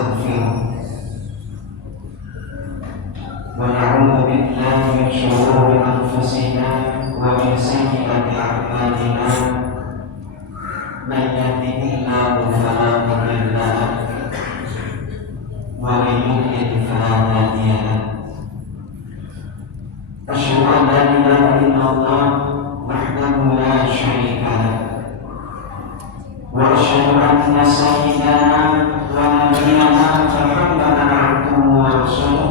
ونستغفره ونعوذ بالله من شرور أنفسنا ومن سيئات أعمالنا من يهده الله فلا مضل له ومن يضلل فلا هادي له أشهد أن لا إله إلا الله وحده لا شريك له وأشهد أن سيدنا ونبينا محمدا عبده ورسوله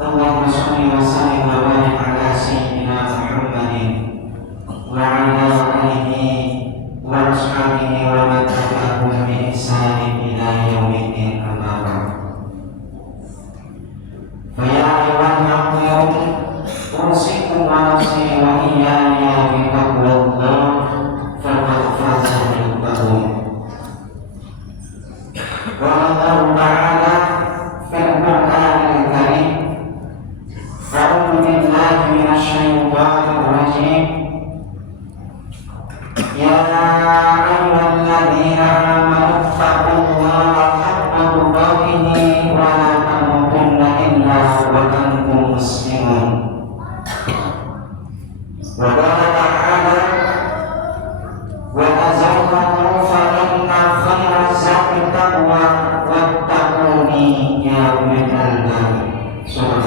اللهم صل وسلم وبارك على سيدنا محمد وعلى آله وأصحابه ومن تبعهم بإحسان إلى يوم الدين أما بعد فيا أيها المؤمنون أوصيكم ونفسي وإياي بتقوى الله فقد فاز المتقون. قال الله تعالى في القرآن الكريم أعوذ بالله من الشيطان الرجيم يا أيها الذين آمنوا اتقوا الله حق تقاته ولا تموتن إلا وأنتم مسلمون. وقال تعالى وتزودوا فإن خير الزاد التقوى واتقوني يا أولي الألباب. سورة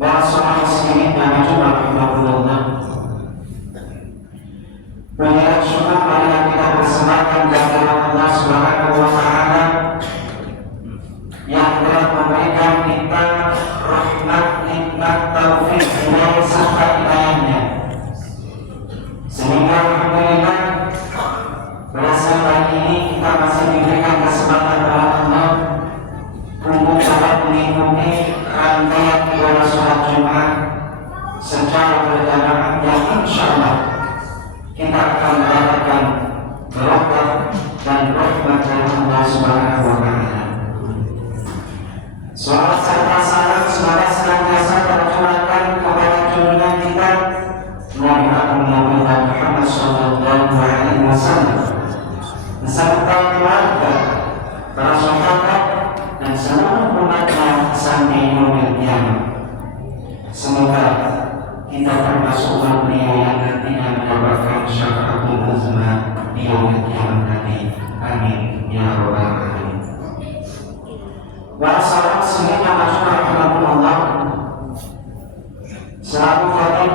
Ma'asyiral muslimin dan jemaah rahimahullah. Banyak syukur marilah kita persembahkan kepada Allah Subhanahu wa taala yang telah memberikan kita rahmat, nikmat, taufik, hidayah serta hidayahnya. Sehingga alhamdulillah pada saat hari ini kita masih diberikan kesempatan oleh Allah untuk dapat mengikuti rangkaian ibadah sholat Jumat secara berjamaah yang insyaallah kita akan mendapatkan berkah dan rahmat dari Allah Subhanahu wa taala. Salawat serta salam semoga senantiasa tercurahkan kepada junjungan kita Nabi Muhammad sallallahu alaihi wasallam beserta keluarga, para sahabat dan seluruh umatnya sampai yaumil qiyamah. Semoga kita termasuk beliau yang nantinya mendapatkan syafaatul uzma di yaumil qiyamah nanti. Amin ya rabbal alamin. Wa assalamu alaikum warahmatullah. Selaku khatib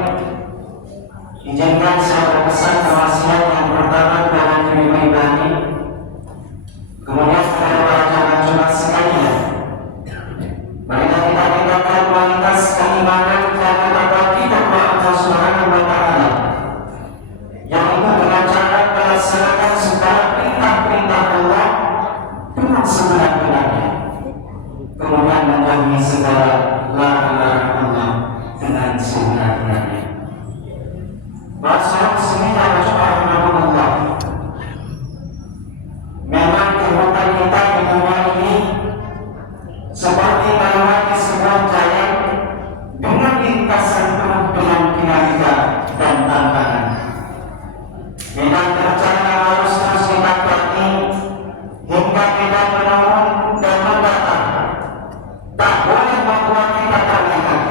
izinkan saya berpesan wasiat yang pertama kepada diri pribadi, kemudian kepada para jamaah Jumat sekalian. Marilah kita tingkatkan kualitas keimanan dan ketakwaan kita kepada Allah Subhanahu wa taala, yang itu dengan cara melaksanakan segala perintah-perintah Allah dengan sebenar-benarnya, kemudian menjauhi segala larangan Allah dengan sebenar-benarnya. Masyaallah muslimin dan rahimahullah. Memang kehidupan kita di dunia ini seperti melewati sebuah jalan dengan lintasan penuh dengan dinamika dan tantangan. Medan terjal yang harus terus kita lalui hingga medan menurun dan mendatar. Tak boleh membuat kita terlihat.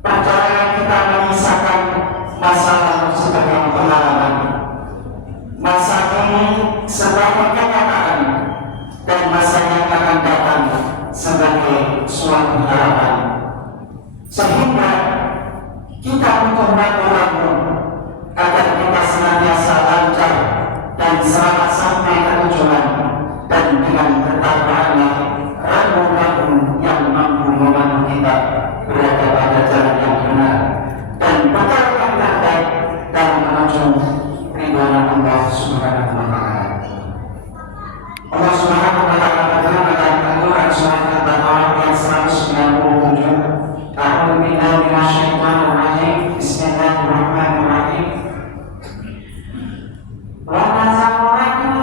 Perjalanan kita menyisakan masa lalu sebagai pengalaman, masa ini sebagai kenyataan, dan masa yang akan datang sebagai suatu harapan. Sehingga kita butuh ragu-ragu agar kita senantiasa lancar dan selamat sampai ke tujuan, dan dengan ketakwaan ragu-ragu yang mampu membantu kita berada pada jalan yang benar dan betul yang terbaik dalam menuju ridhoan Allah Subhanahu wa taala. Allah Subhanahu wa taala berfirman dalam Al-Qur'an surat Al-Baqarah ayat 197, A'udzu billahi minasyaitonir rajim. Bismillahirrahmanirrahim. Wa tazawwadu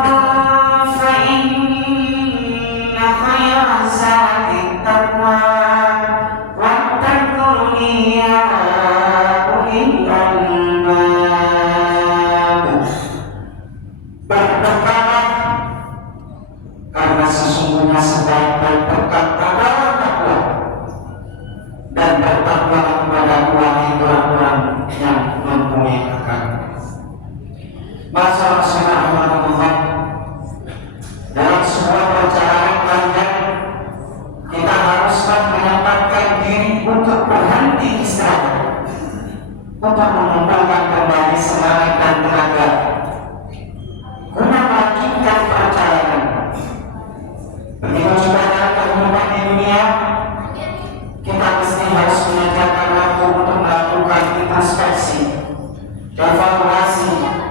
fa inna khairaz zadi taqwa wattaquni ya ulil albab. Masa Rasulullah dalam sebuah perjalanan panjang kita haruslah menyempatkan diri untuk berhenti istirahat, untuk mengumpulkan kembali semangat dan tenaga guna melanjutkan perjalanan. Begitu juga dalam kehidupan di dunia, kita mesti harus menyediakan waktu untuk melakukan introspeksi, evaluasi,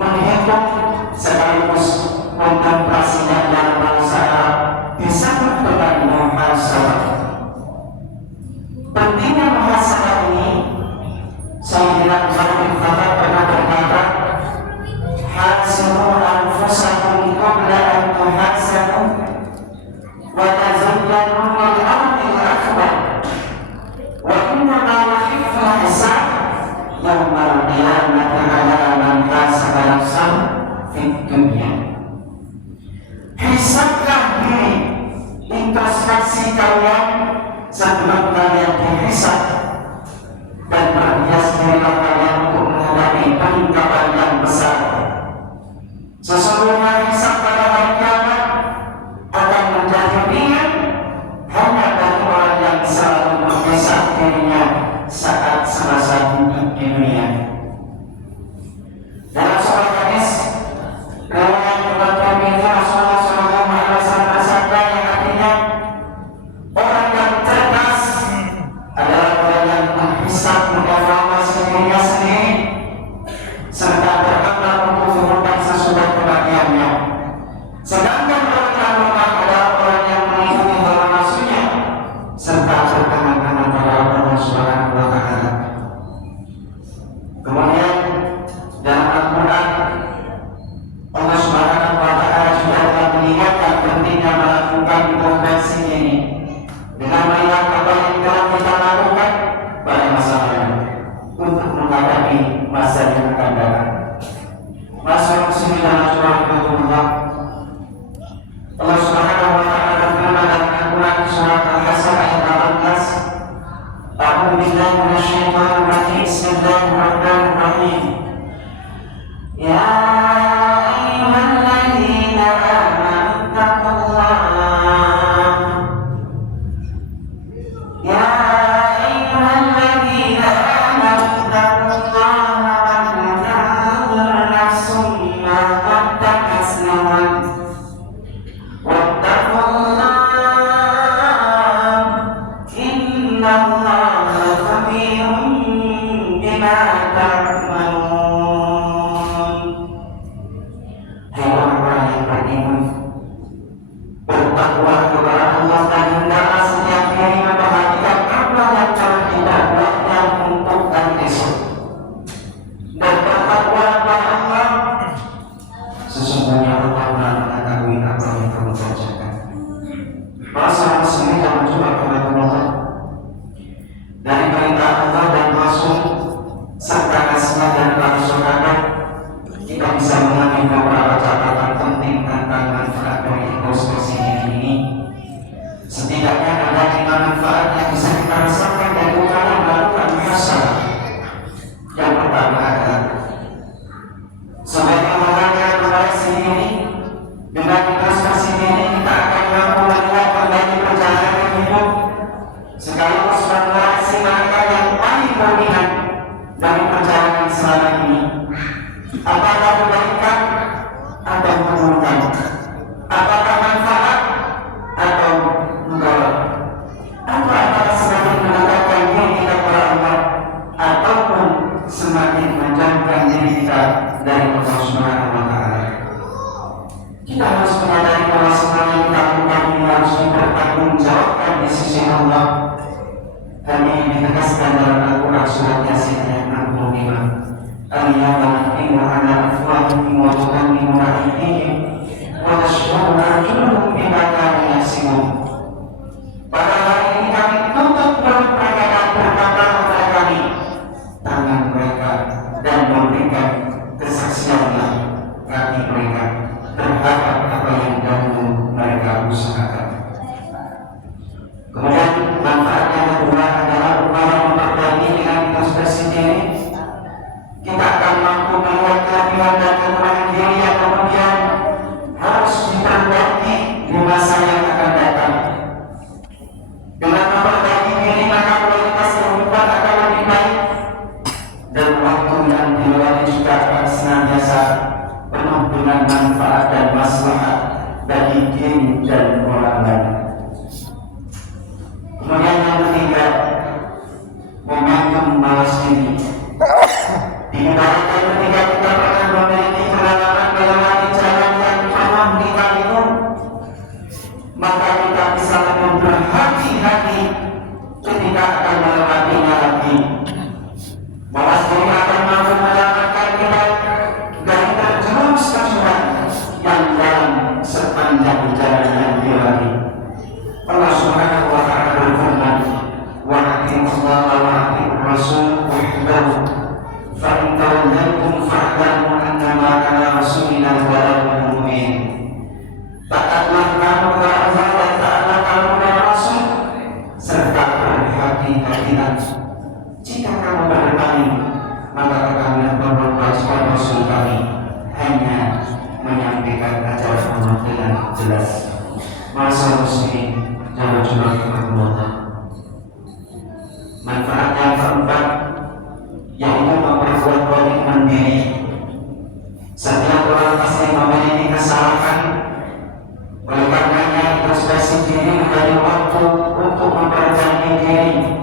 menghitung sekaligus kontemplasi dan berusaha bisa berperan muhasabah. Pentingnya muhasabah ini, Sayyidina Umar bin Khattab pernah berkata, hasibu anfusakum qabla an tuhasabu wa tazayyanu lil amril akbar wa inna ma yuhibbul hisab yawmal qiyamati ala man hasaba nafsahu fid dunya. Hisablah diri, introspeksi kalian sebelum kalian dihisab, dan berhias dirilah kalian untuk menghadapi peningkatan yang besar. Sesungguhnya hisab pada hari kiamat akan menjadi ringan hanya bagi orang yang selalu menghisab dirinya saat semasa hidup di dunia. Dalam sebuah hadis riwayat Bukhari, Rasulullah SAW bersabda yang artinya, orang yang cerdas adalah orang yang menghisab mengevaluasi dirinya sendiri serta beramal untuk berubah sesudah kematiannya. Sedangkan orang yang lemah adalah orang yang mengikuti hawa nafsunya serta berkanan-kanan pada Allah Subhanahu wa Ta'ala. Kemudian dalam Al-Quran, Allah Subhanahu wa Ta'ala juga telah mengingatkan pentingnya melakukan introspeksi ini dengan melihat apa yang telah kita lakukan pada masa lalu untuk menghadapi masa yang akan datang. Masa muslimin dan rasulullah, Allah Subhanahu wa Ta'ala berfirman dalam Al-Quran surat Al-Hasr ayat 18, A'udzu billahi minasyaitonir rajim. Bismillahirrahmanirrahim. Ya ayyuhalladzina amanu taqullaha Ya ayyuhalladzina amanu taqullaha wa tanzur nafsum ma qaddamat lighad wattaqullaha innallaha khabirun bima ta'malun. Hai orang-orang yang beriman, bertakwa kepada Allah dan hendaklah setiap hari memperhatikan apa yang telah kita buatnya untuk hari esok. Dan bertakwa kepada Allah, sesungguhnya Allah Maha mengetahui apa yang kamu kerjakan. Rasa muslim dan juga kepada Allah dari perintah Allah dan Rasul serta nasihat dan persoalan, kita bisa mengambil beberapa catatan penting tentang manfaat dari introspeksi ini. Setidaknya ada 5 manfaat yang bisa kita rasakan dari cara melakukan muhasabah. Yang pertama adalah sebagai orang yang mengoreksi diri, dengan introspeksi diri kita akan mampu melihat kembali perjalanan hidup sekaligus mengoreksi mereka yang paling berminat dari perjalanan selama ini. Apakah kebaikan atau keburukan, apakah manfaat atau mudarat, atau apakah semakin mendekatkan diri kita kepada Allah ataupun semakin menjauhkan diri kita dari Allah Subhanahu wa Ta'ala. Kita harus menyadari bahwa semua yang kita lakukan ini harus dipertanggungjawabkan di sisi Allah. Hal ini ditegaskan dalam Al-Quran surat Yasin ayat 65. Al-yawma nakhtimu ala afwahihim wa tukallimuna aydihim wa tashhadu arjuluhum bima kanu yaksibun. Pada hari ini kami tutup mulut mereka dan berkata kepada kami, tangan mereka, dan memberikan kesaksianlah kaki mereka terhadap apa yang dahulu mereka usahakan. Kemudian manfaat yang kedua adalah upaya memperbaiki dengan introspeksi diri. Kita akan mampu melihat kelebihan dan kekurangan kelemahan diri yang kemudian harus diperbaiki di masa yang akan datang. Dengan memperbaiki diri maka kualitas kehidupan akan lebih baik, dan waktu yang dilewati juga akan senantiasa penuh dengan manfaat dan maslahat bagi diri dan orang lain. Kemudian yang ketiga, momentum malas diri. Diibaratkan ketika kita pernah memiliki pengalaman melewati jalan yang penuh lika-liku, maka kita bisa lebih berhati-hati ketika akan melewatinya lagi. Malas diri akan mampu menyelamatkan kita dari terjerumus ke jurang yang dalam sepanjang jalan yang dilewati. Allah Subhanahu wa Ta'ala berfirman, wa atii'ullaha wa atii'ur rasul wahdahu fa in tawallaytum fa'lamu annama ala rasulina al-balagul mubin. Taatlah kamu kepada Allah dan taatlah kamu kepada Rasul, serta berhati-hatilah. Jika kamu berpaling, maka kami akan berkewajiban Rasul kami hanya menyampaikan ajaran Allah dengan jelas. Masa muslim jangan cuma Allah. Manfaat yang keempat yaitu memperkuat komitmen diri. Setiap orang pasti memiliki kesalahan. Oleh karenanya introspeksi diri menjadi waktu untuk memperbaiki diri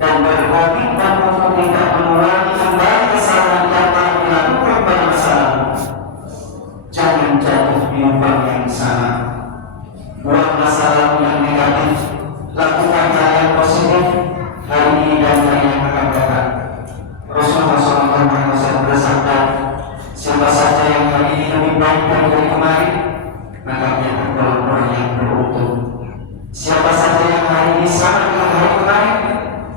dan berkomitmen untuk tidak mengulangi kembali kesalahan yang telah dilakukan pada masa lalu. Jangan jatuh di lubang yang sama. Buat masa lalu yang negatif, lakukan hal yang positif hari ini dan hari yang akan datang. Rasulullah SAW bersabda, siapa saja yang hari ini lebih baik dari kemarin, maka dia adalah orang yang beruntung. Siapa saja yang hari ini sama dengan hari kemarin,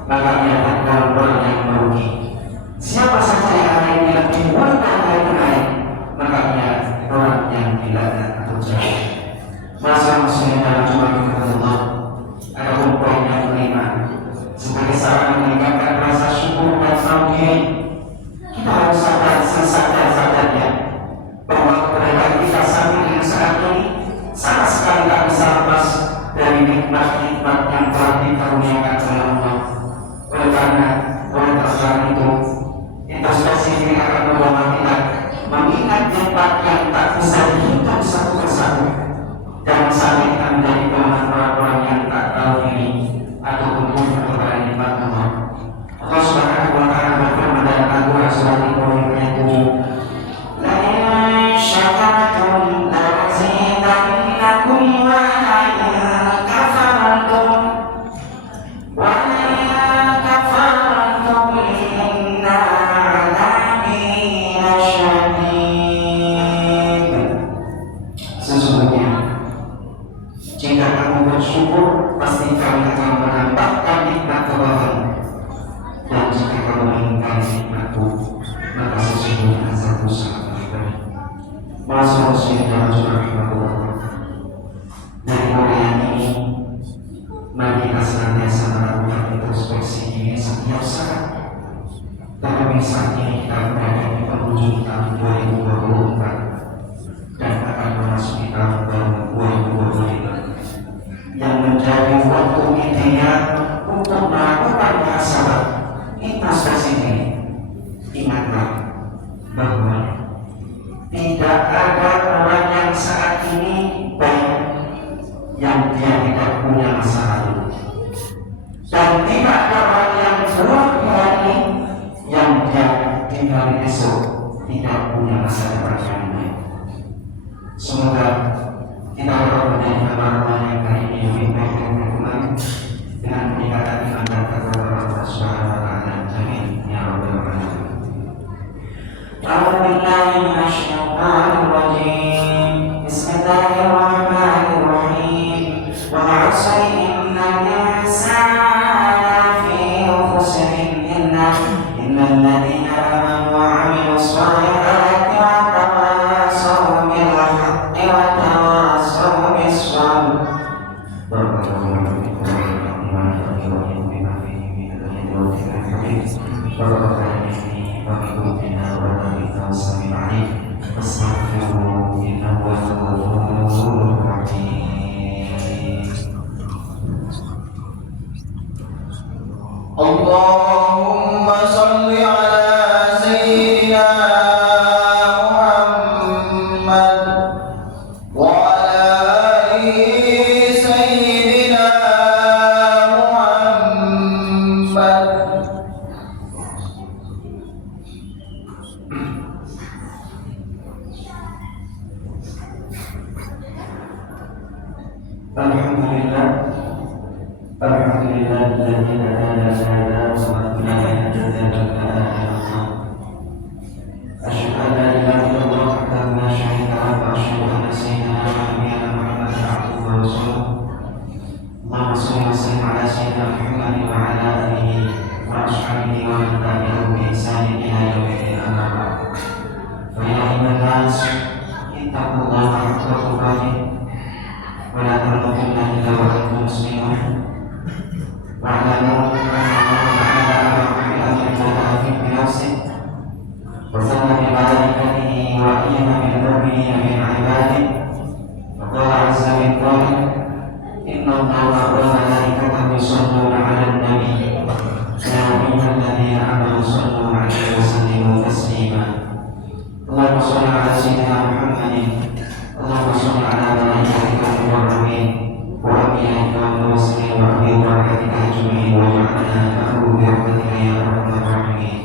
maka dia adalah orang yang merugi. Siapa saja yang hari ini lebih buruk dari hari kemarin, maka dia orang yang dilaknat atau jauh. Masa muslim dalam jumlah kepada Allah. Ada poin yang kelima, sebagai sarana meningkatkan rasa syukur dan tahu diri, kita harus sadar-sadarnya bahwa keberadaan kita sampai dengan saat ini sama sekali tak bisa lepas dari nikmat-nikmat yang telah dikaruniakan oleh Allah. Oleh karena itu, introspeksi diri akan membawa kita mengingat nikmat yang tak bisa dihitung satu persatu. Jangan sampai kita menjadi golongan orang-orang yang tak tahu diri ataupun kufur kepada nikmat Allah. Allah Subhanahu wa Ta'ala berfirman dalam Al-Qur'an surat Ibrahim ayat 7, la in syakartum la azidannakum wa la in kafartum wa la in kafartum inna 'adzabi lasyadid. Sesungguhnya jika kamu bersyukur, pasti kami akan menambahkan nikmat kepada. Dan jika kamu mengingkari nikmatku, maka sesungguhnya azabku sangat pedih. Masa Rasul dalam surah Al-Baqarah. Dari mulai ini, mari kita senantiasa melakukan introspeksi diri setiap saat. Terlebih saat ini kita berada di penghujung tahun 2024 dan akan memasuki tahun baru 2025 yang menjadi waktu ideal untuk melakukan muhasabah, introspeksi diri. Ingatlah bahwa tidak ada orang yang saat ini baik yang dia tidak punya masa lalu, dan tidak ada orang yang buruk hari ini yang dia di hari esok tidak punya masa depan yang baik. Semoga kita berdoa menjadi amal yang kali ini lebih baik dari kemarin dengan meningkatkan iman dan takwa Allah Subhanahu wa Ta'ala. Amin ya rabbal alamin. A'udzu billahi minasyaitonir rajim. Bismillahirrahmanirrahim. Wa 'asri innal insana lafi khusr innal ladzina amanu wa 'amilus shalihati wa tawassaw bil haqqi wa tawassaw bis sabr. Barakallahu fiikum wa bikum wa Alhamdulillah, alhamdulillah alladzi hadana lihada wa ma kunna linahtadiya lawla an hadana Allah. Asyhadu an la ilaha illallah wahdahu la syarika lahu wa asyhadu anna sayyidina wa nabiyyana Muhammadan abduhu wa rasuluh. Allahumma shalli wa sallim ala sayyidina Muhammad wa ala alihi wa ashabihi wa man tabi'ahum bi ihsanin ila yaumil amma ba'd. Fa ya ayyuhan nas ittaqullaha haqqa tuqatih wa la tamutunna illa wa antum muslimun. Wa'lamu anna Allah ta'ala amara bi nafsihi wa sanna bi malaikatihi wa ayyama bil mu'minina min 'ibadihi wa qala 'azza min qail inna Allaha wa malaikatahu yusalluna 'alan nabiy ya ayyuhalladzina amanu sallu 'alaihi wa sallimu taslima. Allahumma shalli 'ala sayyidina Muhammadin. Allahumma shalli 'ala malaikatika al-muqarrabin wa anbiya'ika wal-mursalin wa ahli ta'atika ajma'in wa ja'alna ma'ahum bi rahmatika ya arhamar rahimin.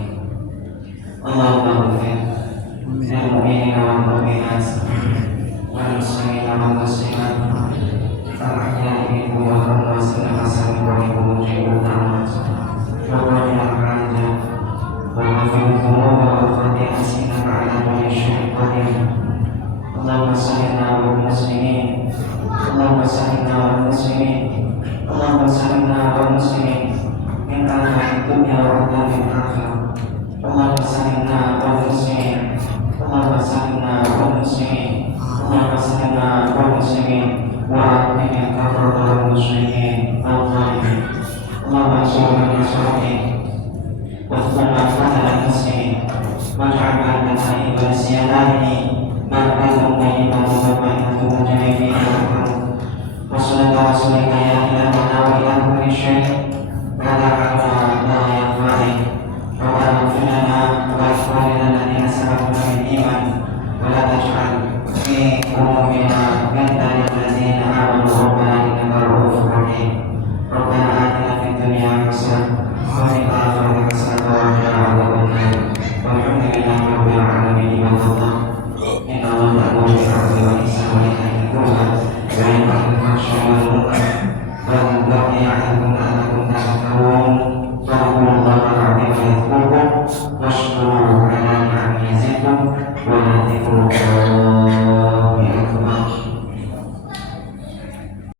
Allahumma ighfir lil mu'minina wal mu'minat wal muslimina wal muslimat al-ahya'i minhum wal amwat innaka sami'un mujibud da'wat wa qina al-hajat wa ghfir dhunuba wal khati'at innaka 'ala kulli syai'in qadir. Allahumma sallimna wal muslimin, Allahumma sallimna wal muslimin, Allahumma sallimna wal muslimin min adhabil dunya wa adhabil akhirah. Allahumma sallimna wal muslimin, Allahumma sallimna wal muslimin, Allahumma sallimna wal muslimin wa adhibil kafarata wal musyrikin wal zalimin. Allahumma salli ala sholih wa sallim ala muslimin waj'al al-muta'i wa siyanatihi